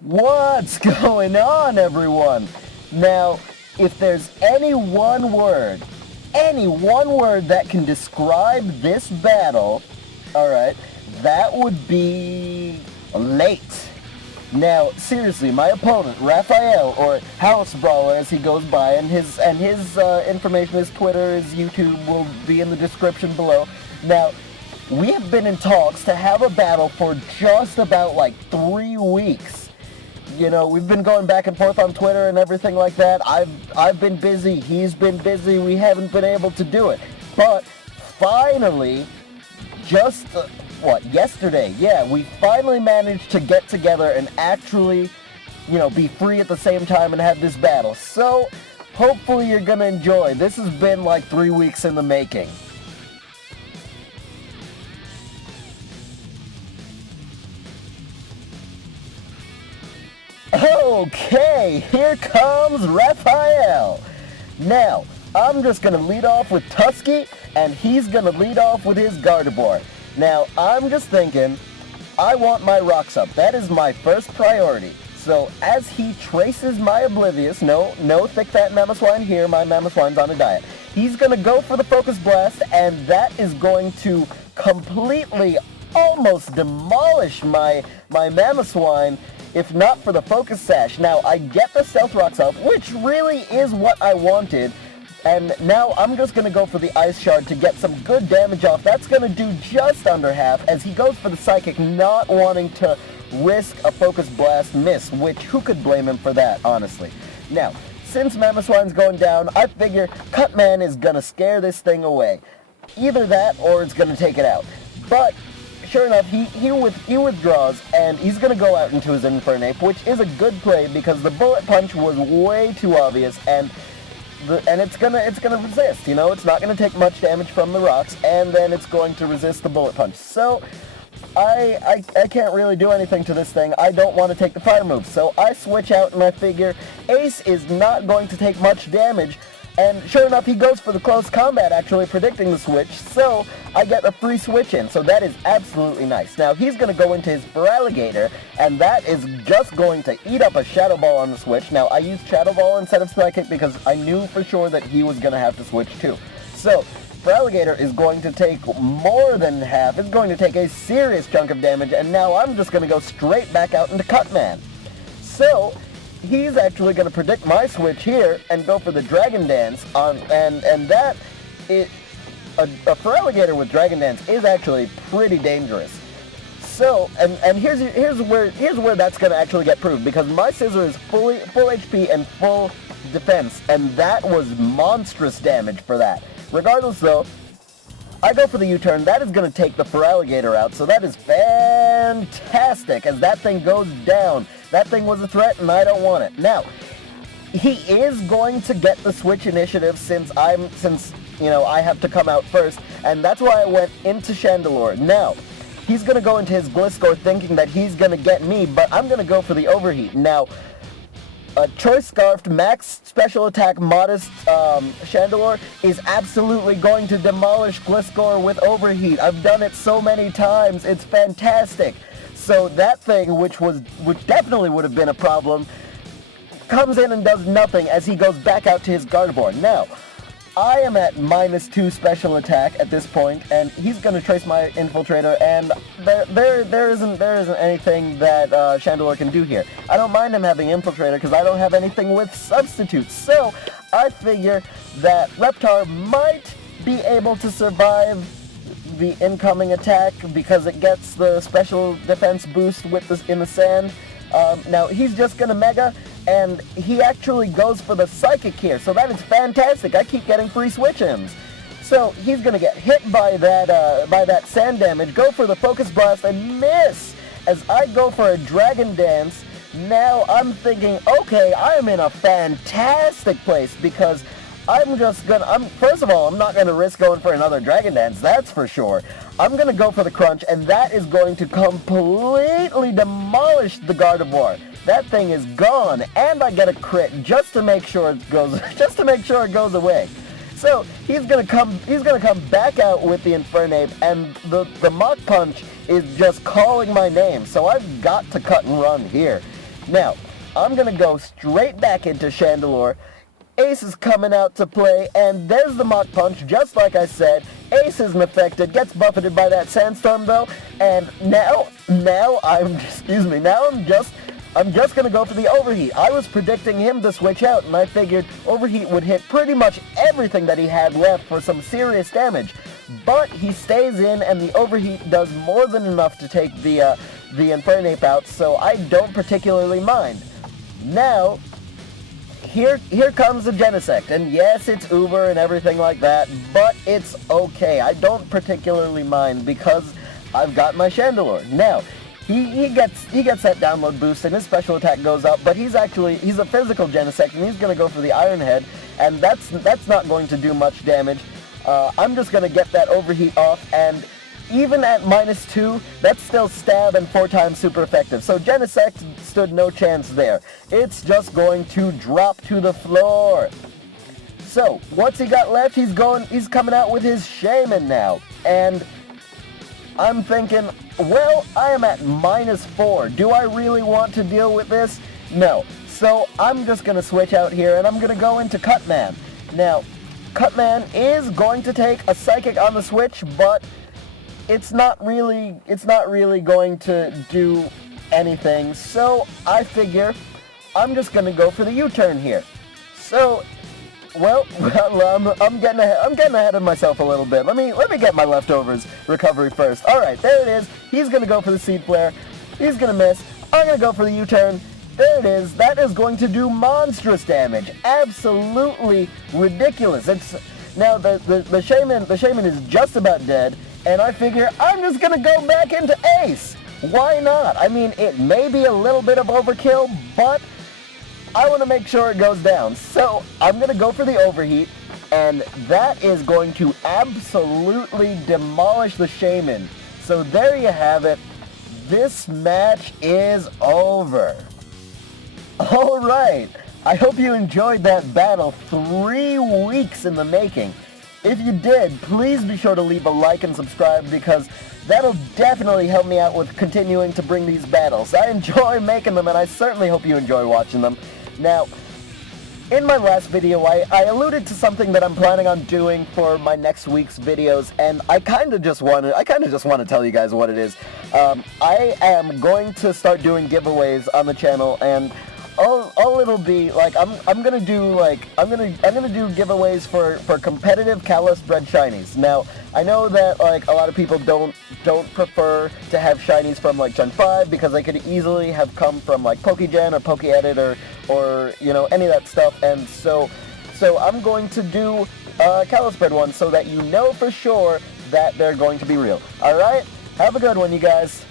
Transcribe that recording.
What's going on, everyone? Now, if there's any one word that can describe this battle, alright, that would be late. Now, seriously, my opponent, Raphael, or Haosbrawler as he goes by, and his information, his Twitter, his YouTube will be in the description below. Now, we have been in talks to have a battle for just about like 3 weeks. You know, we've been going back and forth on Twitter and everything like that. I've been busy, he's been busy, we haven't been able to do it. But finally, just yesterday, we finally managed to get together and actually, be free at the same time and have this battle. So, hopefully you're gonna enjoy. This has been like 3 weeks in the making. Okay, here comes Raphael. Now, I'm just gonna lead off with Tusky, and he's gonna lead off with his Gardevoir. Now, I'm just thinking, I want my rocks up. That is my first priority. So, as he traces my Oblivious, no thick fat Mamoswine here, my Mamoswine's on a diet. He's gonna go for the Focus Blast, and that is going to completely, almost demolish my Mamoswine, if not for the Focus Sash. Now, I get the Stealth Rocks up, which really is what I wanted, and now I'm just going to go for the Ice Shard to get some good damage off. That's going to do just under half, as he goes for the Psychic, not wanting to risk a Focus Blast miss, which who could blame him for that, honestly. Now, since Mamoswine's going down, I figure Cutman is going to scare this thing away. Either that, or it's going to take it out. But sure enough, he withdraws, and he's going to go out into his Infernape, which is a good play because the Bullet Punch was way too obvious, and it's gonna resist. It's not gonna take much damage from the rocks, and then it's going to resist the Bullet Punch. So I can't really do anything to this thing. I don't want to take the fire move, so I switch out, and I figure Ace is not going to take much damage. And sure enough, he goes for the close combat, actually predicting the switch, so I get a free switch in, so that is absolutely nice. Now, he's going to go into his Feraligatr, and that is just going to eat up a Shadow Ball on the switch. Now, I used Shadow Ball instead of Psychic because I knew for sure that he was going to have to switch too. So, Feraligatr is going to take more than half. It's going to take a serious chunk of damage, and now I'm just going to go straight back out into Cutman. So, he's actually going to predict my switch here and go for the Dragon Dance and that is a Feraligatr with Dragon Dance is actually pretty dangerous. So and here's where that's going to actually get proved, because my Scissor is full HP and full defense, and that was monstrous damage for that. Regardless though, I go for the U-turn. That is going to take the Feraligatr out, so that is fantastic as that thing goes down. That thing was a threat, and I don't want it. Now, he is going to get the switch initiative since I have to come out first, and that's why I went into Chandelure. Now, he's going to go into his Gliscor thinking that he's going to get me, but I'm going to go for the Overheat. Now, a Choice Scarfed Max Special Attack Modest Chandelure is absolutely going to demolish Gliscor with Overheat. I've done it so many times. It's fantastic. So that thing, which definitely would have been a problem, comes in and does nothing as he goes back out to his Gardevoir. Now, I am at -2 special attack at this point, and he's going to trace my Infiltrator, and there isn't anything that Chandelure can do here. I don't mind him having Infiltrator because I don't have anything with substitutes. So I figure that Reptar might be able to survive the incoming attack because it gets the special defense boost in the sand. Now he's just gonna Mega, and he actually goes for the Psychic here, so that is fantastic. I keep getting free switch-ins. So he's gonna get hit by that sand damage, go for the Focus Blast and miss. As I go for a Dragon Dance, now I'm thinking, okay, I am in a fantastic place because first of all, I'm not going to risk going for another Dragon Dance, that's for sure. I'm going to go for the Crunch, and that is going to completely demolish the Gardevoir. That thing is gone, and I get a crit just to make sure it goes away. So he's gonna come back out with the Infernape, and the Mach Punch is just calling my name. So I've got to cut and run here. Now, I'm going to go straight back into Chandelure. Ace is coming out to play, and there's the Mach Punch, just like I said. Ace isn't affected, gets buffeted by that Sandstorm though, and now I'm just gonna go for the Overheat. I was predicting him to switch out, and I figured Overheat would hit pretty much everything that he had left for some serious damage. But he stays in, and the Overheat does more than enough to take the Infernape out, so I don't particularly mind. Now, here comes the Genesect, and yes, it's Uber and everything like that, but it's okay. I don't particularly mind because I've got my Chandelure. Now, he gets that download boost and his special attack goes up, but he's a physical Genesect, and he's going to go for the Iron Head, and that's not going to do much damage. I'm just going to get that Overheat off, and even at -2, that's still stab and 4 times super effective. So Genesect stood no chance there. It's just going to drop to the floor. So what's he got left? He's coming out with his Shaman now. And I'm thinking, well, I am at -4. Do I really want to deal with this? No. So I'm just going to switch out here and I'm going to go into Cutman. Now, Cutman is going to take a Psychic on the switch, but it's not really going to do anything, so I figure I'm just gonna go for the U-turn here. So, well, I'm getting ahead of myself a little bit. Let me get my leftovers recovery first. All right, there it is. He's gonna go for the Seed Flare. He's gonna miss. I'm gonna go for the U-turn. There it is. That is going to do monstrous damage. Absolutely ridiculous. Now the Shaman is just about dead. And I figure I'm just going to go back into Ace. Why not? I mean, it may be a little bit of overkill, but I want to make sure it goes down. So I'm going to go for the Overheat, and that is going to absolutely demolish the Shaman. So there you have it. This match is over. All right. I hope you enjoyed that battle. 3 weeks in the making. If you did, please be sure to leave a like and subscribe because that'll definitely help me out with continuing to bring these battles. I enjoy making them and I certainly hope you enjoy watching them. Now, in my last video, I alluded to something that I'm planning on doing for my next week's videos, and I kind of just want to tell you guys what it is. I am going to start doing giveaways on the channel, and all it'll be like I'm gonna do giveaways for competitive Kalos bred shinies. Now I know that like a lot of people don't prefer to have shinies from like Gen 5 because they could easily have come from like Pokegen or Pokeedit or you know any of that stuff, and so I'm going to do Kalos bred ones so that you know for sure that they're going to be real. All right, have a good one, you guys.